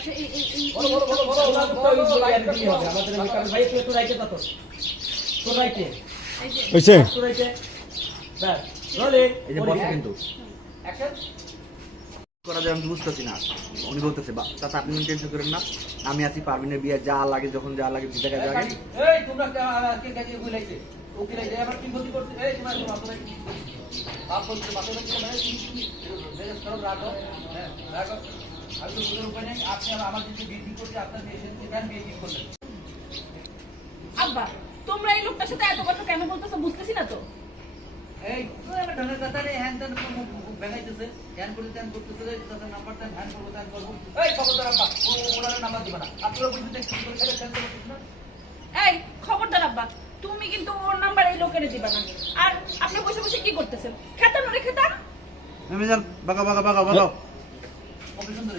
আচ্ছা এই বড় বিয়ে হবে আমাদের মেকার ভাই একটু রাইটে যা তো রাইটে হইছে তো রাইটে বাস রোলে এই যে বসে কিন্তু অ্যাকশন করা যায় আমি বুঝতেছি না। উনি বলতেছে চাচা আপনি টেনশন করেন না, আমি আছি পারভিনের বিয়ে যা লাগে যখন যা লাগে দু টাকা যাবে। এই তোমরা কে কাজে কইলাইছে ওকে লাইছে আবার কি ক্ষতি করতে এই তোমরা তোমরা বাপ বলতে বাপের কাছে মানে দেশ করো রাখো হ্যাঁ রাখো আমি তো বুঝার উপায় নেই আপনি আমার যদি বিয়ে করতে আপনার এসেন্সি দেন বিয়ে ঠিক করলেন আব্বা তোমরা এই লোকটার সাথে এত কথা কেন বলতেছো বুঝতেছি না তো। এই তুই আমার ঢঙের কথা রে হ্যান দেন বেগাইতেছে হ্যান করতে হ্যান করতেছে তাদের নাম্বার দেন হ্যান করবো হ্যান করবো এই খবরদার আব্বা ওনার নাম্বার দিবা না আপনারা বুঝতে কি করে খেলে হ্যান করতেছ না এই খবরদার আব্বা তুমি কিন্তু ওর নাম্বার এই লোকেরে দিবা না। আর আপনি বসে বসে কি করতেছেন? খেতান ওরে খেতান। আমি জান বাগা বাগা বাগা বাগা ওকে সুন্দর